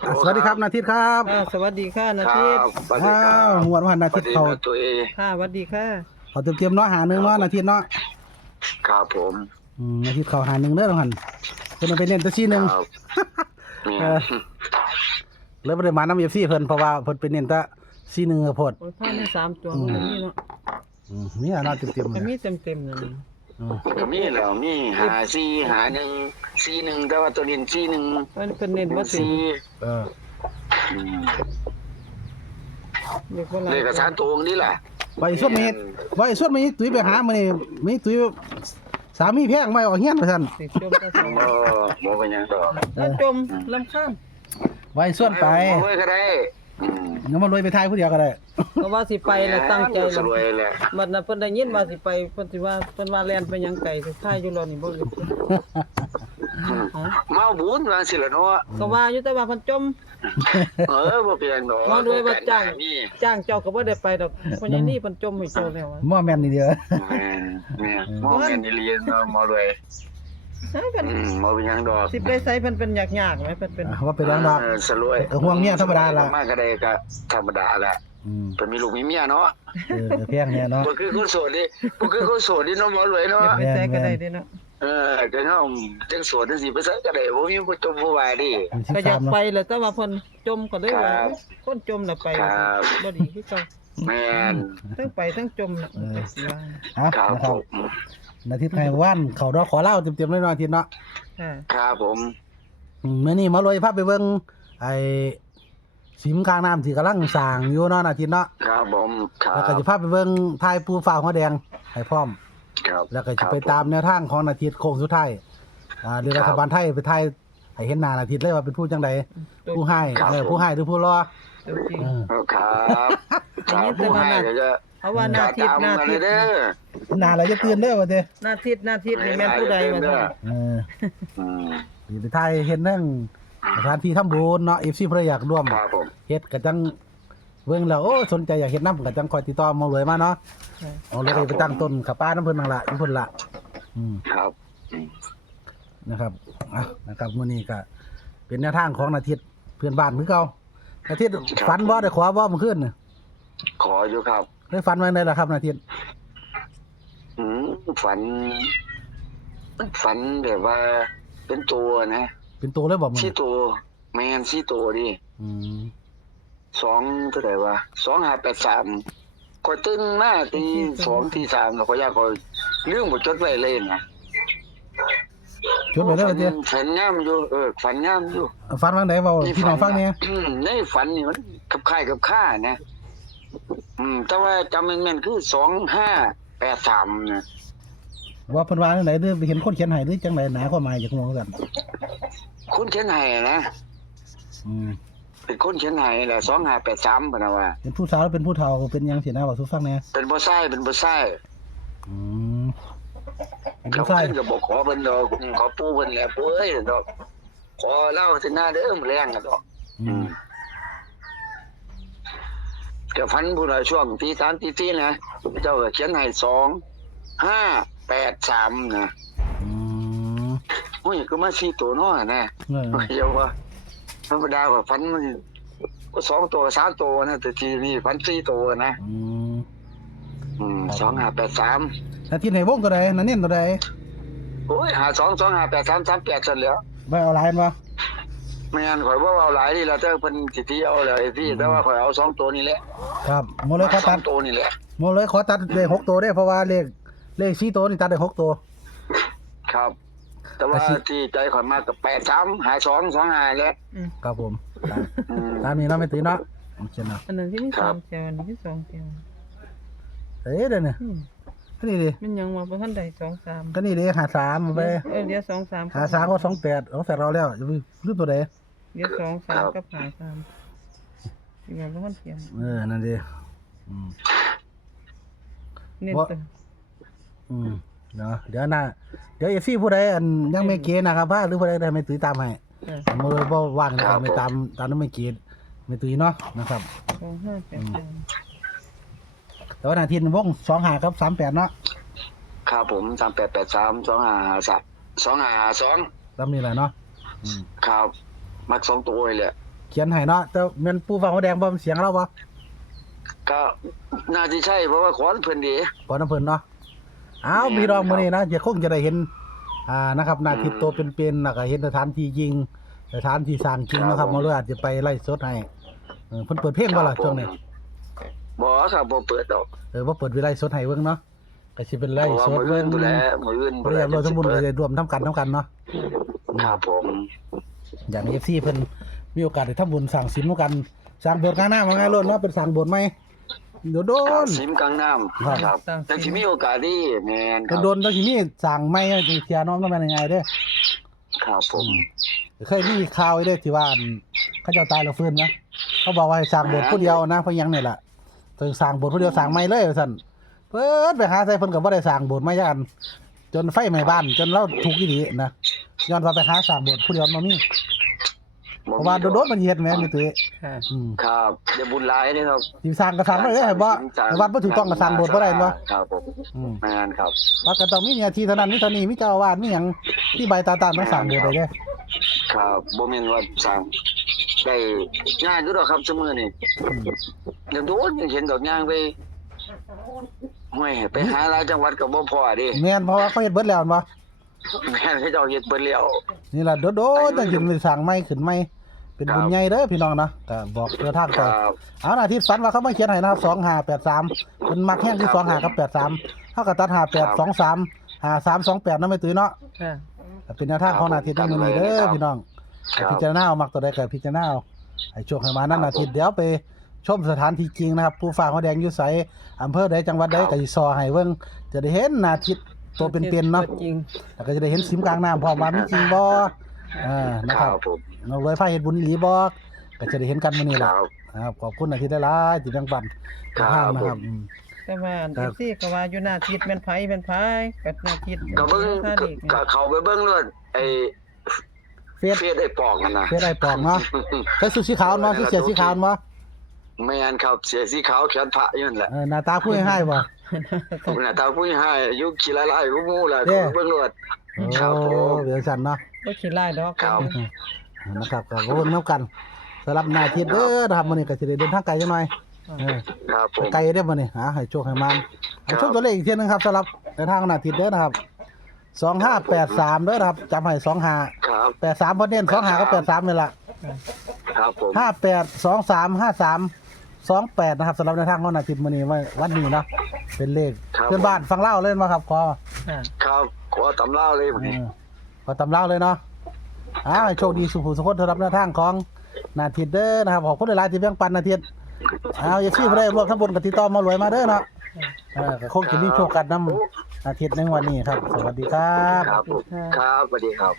สวัสดีครับนาทิตครับ สวัสดีค่ะนา ค ทิ รั ต บสวัสดีครับ หัววันนาทิตเขา สวัสดีครับตัวเอง ค่ะสวัสดีค่ะ เขาเตรียมเนาะหาหนึ่งเนาะนาทิตเนาะ ครับผม นาทิตเขาหาหนึ่งเด้อหันเพิ่นเอาไปเน้นแต่ซี่หนึ่ง ครับเนี่ย แล้วบ่ได้มานำ FC เพิ่นเพราะว่าเพิ่นไปเน้นแต่ซี่หนึ่งโพด โอ้ยผ้าใน3 ตัวมันก็มีเนาะ นี่เนาะเตรียมๆ ก็ เลย มีเต็มๆนั่น ก็มีแล้วมีหาซีหาหนึ่งซีหนึ่งแต่ว่าตัวเรียนซีหนึ่ง มันเป็นเน้นบ่ ซี สิ อืม เด็กบ่หลาย เลขกระสานตัวนี่แหละ ไว้ส่วนมีตุ้ยไปหามื้อนี้มีตุ้ยสามีแพงไว้ออกเฮียนว่าซั่น สิจมก็สอง บ่เป็นหยังดอก แล้วจมลำข้าม ไว้ส่วนไป เว้ยก็ได้ ยังมารวยไปทายผู้เดียวก็ได้ เพราะว่าสิไปแล้วตั้งใจ ส แล้ว รวยแหละ บัดนั้นเพิ่นได้ยินว่าสิไปเพิ่นสิว่าเพิ่นว่าแล่นไปหยังไกลสิท่ายอยู่รอนี่บ่รู้ฮะ เมาบุญว่าสิละเนาะ ก็ว่าอยู่แต่ว่าเพิ่นจม บ่เป็นหยังดอก มาด้วยว่าจ้าง นี่ จ้างเจ้าก็บ่ได้ไปดอกเพราะอย่างนี้เพิ่นจมให้เจ้าแล้วอะ หม้อแม่นนี่เดียว แม่มองเห็นนี่เรียนเนาะมอด้วย เฮ้ยเพิ่น บ่เป็นหยังดอก สิไปไสเพิ่นเป็นยากๆไหมเพิ่นเป็น ว่าไปแล้วเนาะ สรวย ห่วงเมียธรรมดาล่ะ มากก็ได้ก็ธรรมดาแหละเพิ่นมีลูกมีเมียเนาะ แพงเนี่ยเนาะ บ่คือคนโสดดิบ่คือคนโสดดิเนาะหมอรวยเนาะ ไปไสก็ได้เด้เนาะ ก็เฮาจังโสดจังสิไปไสก็ได้บ่มีผู้จมผู้ว่าดิ ก็อยากไปแหละแต่ว่าเพิ่นจมก็เลยว่า ครับ คนจมน่ะไป ครับ บ่ดีคือเก่า แม่น ทั้งไปทั้งจมน่ะจักสิว่า เอา ครับ นะค ผ รับ ม นาทิตย์ไทยว่านเขาดอกขอเล่าเต็มๆเลยเนาะอาทิตย์เนาะ ค่ะ ครับผม มื้อนี้มาลอยภาพไปเบิ่งไอ้สิมกลางน้ำที่กำลังสร้างอยู่เนาะอาทิตย์เนาะ ครับผมครั แล้วก็ บ จะพาไปเบิ่งทายปูฟ้าหัวแดงให้พร้อม ครับ แล้วก็จะไปตามแนวทางของอาทิตย์โค้งสุดท้ายเรือรัฐบาลไทยไปไทยให้เห็นหน้าอาทิตย์เลยว่าเป็นผู้จังใดผู้ให้ผู้ให้หรือผู้รอ ตัวจริง ครับครับผู้ให้ก็จะ เพราะว่าหน้าทิพย์หน้าทิพย์ เด้อ หน้าเราจะตื่นเด้อว่าเด้ หน้าทิพย์นี่แม่นผู้ใดมาซั่น อืม นี่ไปไทยเห็นเรื่องสถานที่ทำบุญเนาะ FC เพิ่นอยากร่วม ครับผม เฮ็ดก็จังเบิ่งแล้วโอ้สนใจอยากเฮ็ดนำก็จังคอยติดต่อมาเลยมาเนาะเอาเลยไปตั้งต้นขับป้าน้ำเพิ่นนั่นล่ะอยู่เพิ่นล่ะครับ นะครับนะครับมื้อนี้ก็เป็นแนวทางของนาทิตย์เพื่อนบ้านคือเก่านาทิตย์ฝันบ่ได้ขอบ่เมื่อคืนน่ะ ขออยู่ครับ ได้ฝันว่าไงล่ะครับนาทิตย์ ฝันมันฝันแบบว่าเป็นตัวนะ เป็นตัวเลยบ่มื้อ สี่ นี้ ตัวแมนสี่ตัวดิ อืม 2เท่าไหร่วะ2583ก็ตื่นมาตี2ตี3แล้วก็อยากก็ลืมบ่จดไว้เลยนะ จดไว้เด้อว่าติ ฝันงามอยู่ฝันงามอยู่ ฝันว่าไดเว้าพี่น้องฟังแหน่ ในฝันนี่มันกับค่ายกับข้านะแต่ว่าจำแม่นๆคือ2583นะ ว่าเพิ่นว่าจังได๋เด้อไปเห็นคนเขียนให้หรือจังได๋หนาความหมายจักมองซั่น คุณเขียนให้นะ อืม เป็นคนเขียนให้แหละ2583พุ่นน่ะว่า เป็นผู้สาวหรือเป็นผู้เฒ่าเป็นหยังสินะเว้าสู่ฟังแหน่ เป็นบ่ใช่เป็นบ่ใช่ อืมเป็น เขา ผู้ชาย ขึ้นก็บอกขอเพิ่นดอกขอปู่เพิ่นแหละปู่เอ้ยดอกขอเล่าสิหน้าเด้อมื้อแรงอะดอก อืม ก็ฝันผู้ใดช่วงตี3ตี4นะเจ้าก็เขียนให้2583นะ อืม โอ้ยก็มา4ตัวเนาะนะ เออ เดี๋ยวว่าธรรมดาก็ฝันมันก็2ตัว3ตัวนะแต่ทีนี้ฝัน4ตัวนะ อืม 2583 นาทิตย์ให้วงตัวใดนาเน้นตัวใด โอ้ย52258338ซั่นแหล้ว ไว้เอาหลายบ่ แม่นข่อยบ่เอาหลายนี่แล้วแต่เพิ่นสิที่เอาเลยพี่แต่ว่าข่อยเอา2ตัวนี่แหละ ครับหมดเลยขอ ส ตั อ ด งตัวนี่แหละ หมดเลยขอตัดได้6ตัวได้เพราะว่าเลข4ตัวนี่ตัดได้6ตัว ครับ แต่ว่าที่ใจข่อยมากก็83 52 25แหละ ครับผม อืม ตามนี้เนาะไม่ตีเนาะโอเคเนาะ อันนั้นที่มี ครับ 3แถวอันนี้ที่2แถว เอ้ยเด้อเนี่ยก็นี่ดิ มันยังว่าบ่ทันได้2 3 ก็นี่ดิ53ไป เดี๋ยว2 3 53ก็28เอาแต่เราแล้วจะไปรู้ตัวใด เดี๋ยว2 3กับ5 3สิว่าบ่ทันเทียม นั่นดิอืม เน้น บ่ ตัว อืมเนาะเดี๋ยวนะเดี๋ยวFCผู้ใดอันยังไม่เกณฑ์นะครับหรือผู้ใดได้ไม่ตีตามให้ มื้อบ่ว่างนะครับไม่ตามนั้นไม่เกณฑ์ไม่ตีเนาะนะครับ แต่ว่าอาทิตย์วง25ครับ38เนาะ ครับผม3883 2553 2552 ตามนี้แหละเนาะ ครับมัก2ตัวนี่แหละ เขียนให้เนาะแต่แม่นปู่ฟ้าหัวแดงบ่เสียงเราบ่ ก็น่าจะใช่เพราะว่าขอนเพิ่นดี ขอน้ำเพิ่นเนาะอ้าวพี่น้องมื้อนี้นะจะคงจะได้เห็นนะครับหน้าที่ตัวเป็นๆแล้วก็เห็นสถานที่จริงสถานที่สร้างจริงนะครับมาเลยอาจจะไปไล่สดให้เพิ่นเปิดเพลงบ่ล่ะช่วงนี้ บ่ครับบ่เปิดดอก บ่เปิดวิไลฟ์สดให้เบิ่งเนาะก็สิเป็นไล เพ ฟ์ ราะว่า สด มื้ออื่นพุ่นแหละมื้ออื่น บ่ได้รวมทั้งบุญก็ได้รวมทำกันเนาะ ครับผม อย่าง FC เพิ่นมีโอกาสได้ทำบุญสร้างศีลร่วมกันสร้างโบสถ์ข้างหน้ามาไงล้นเนาะเป็นสร้างโบสถ์ใหม่โดน สิมกลางน้ำครับแต่สิมีโอกาสดีแม่นครับ โดนๆจังสิมีสร้างใหม่จังเสียน้อมนำมันยังไงเด้อ ครับผม เคยมีข่าวไว้เด้อที่ว่าเขาเจ้าตายแล้วฟื้นนะเขาบอกว่าให้สร้างโบสถ์ผู้เดียวนะเพิ่นยังนี่ล่ะต้องสร้างโบสถ์ผู้เดียวสร้างใหม่เลยว่าซั่นเพิ่นไปหาใส่เพิ่นก็บ่ได้สร้างโบสถ์ใหม่จักอันจนไฟไหม้บ้านจนเราทุกข์อีหลีนะย้อนว่าไปหาสร้างโบสถ์ผู้เดียวมันบ่มีเพราะว่าโดนๆมันเฮ็ดแม่นนี่ตุ้ย ค่ะ ครับได้บุญหลายเด้อครับ สิสร้างก็สร้างได้เด้อให้บ่ให้วัดบ่ถูกต้องก็สร้างโบสถ์บ่ได้บ่ ครับผม แม่นครับ วัดก็ต้องมีหน้าที่เท่านั้นมีเท่านี้มีเจ้าอาวาสมีหยังที่ใบตาตานต้องสร้างโบสถ์ได้เด้อ ครับบ่แม่นว่าสร้างได้ง่ายอยู่ดอกครับซุมื้อนี้เดี๋ยวโดนยังเห็นดอกย่างไปห้วยไปหาหลายจังหวัดก็บ่พอดิ แม่นเพราะว่าเขาเฮ็ดเบิดแล้วแม่นบ่ แม่นเขาเจ้าเฮ็ดเบิดแล้ว นี่ล่ะโดนๆจังสิได้สร้างใหม่ขึ้นใหม่เป็นบุญใหญ่เด้อพี่น้องนะก็บอกเพื่อทาง ค ต่อ รับ เอาหน้าที่ฝันว่าเขามาเขียนให้นะครับ2583เพิ่นมักแฮงที่25กับ83เฮาก็ตัด5823 5328นำไปตื้อเนาะ ค่ะ เป็นแนวทางของหน้าที่ในมื้อนี้เด้อพี่น้อง ครับ พิจารณาเอามักตัวใดก็พิจารณาเอาให้โชคให้มานั่นอาทิตย์เดี๋ยวไปชมสถานที่จริงนะครับผู้ฟ้าหัวแดงอยู่ไสอำเภอใดจังหวัดใดก็สิซอให้เบิ่งจะได้เห็นหน้าทิศตัวเป็นๆเนาะ จริง แล้วก็จะได้เห็นสิมกลางน้ำพร้อมว่ามีจริงบ่นะ ค ค รั รั บบ ผม น้องรวยพาเฮ็ดบุญอีหลีบ่ก็จะได้เห็นกันมื้อนี้ ค ล่ะ รับ ครับขอบคุณอาทิตย์หลายๆที่แบ่งปัน ครับ ทางนะครับ แต่ว่า ครับ FC ก็ว่าอยู่หน้าทิศแม่นไผก็หน้าทิศ ก็เบิ่ง ท่าเด็ก ก็เข้าไปเบิ่งเลยไอ้ เฟซ เฟซไอ้ปอกนั่นน่ะ เฟซไอ้ปองเนาะใส่ชุดสีขาวเนาะเสื้อสีขาวเนาะ แม่นครับเสียสีขาวแขนพระอยู่นั่นแหละ หน้าตาผู้ให้บ่ ผมน่ะตาผู้ให้อายุขี้หลายๆกูหมู่ล่ะ เด้ เบิ่งโลด ครับผม โอ้เดี๋ยวสั่นเนาะ บ่ขี้ร้ายดอก ครับ นะครับก็เบิ่งนํกันสำหรับหน้าที่เด้อนะครับมื้อนี้ก็สิได้เดินทางไกลจังหน่อยเออ ครับผม ไกลเด้อมื้อนี้ให้โชคให้มัน ครับ ชมตัวเลขอีกเที่ยนึงครับสำหรับในทางหน้าที่เด้อนะครับ2583เด้อนะครับจำให้25 ครับ 83เพิ่นเน้น25กับ83นี่ล่ะ ครับผม 58235328นะครับสำหรับในทางของหน้าที่มื้อนี้วันนี้เนาะเป็นเลขเพื่อนบ้านฟังเล่าวเล่นบ่ครับขอ ค่ะ ครับขอตำเล่าเลย พอตำเล่าเลยเนาะให้โชคดีสุขสุขคนสำหรับในทางของนาทิตเด้อนะครับขอบคุณหลายๆที่แบ่งปันนาทิตอย่าชี้บ่ได้รวมทั้งบนกับติดต่อมารวยมาเด้อเนาะก็คงจะมีโชคกันนำนาทิตในวันนี้ครับ สวัสดีครับ ครับผมครับสวัสดีครับ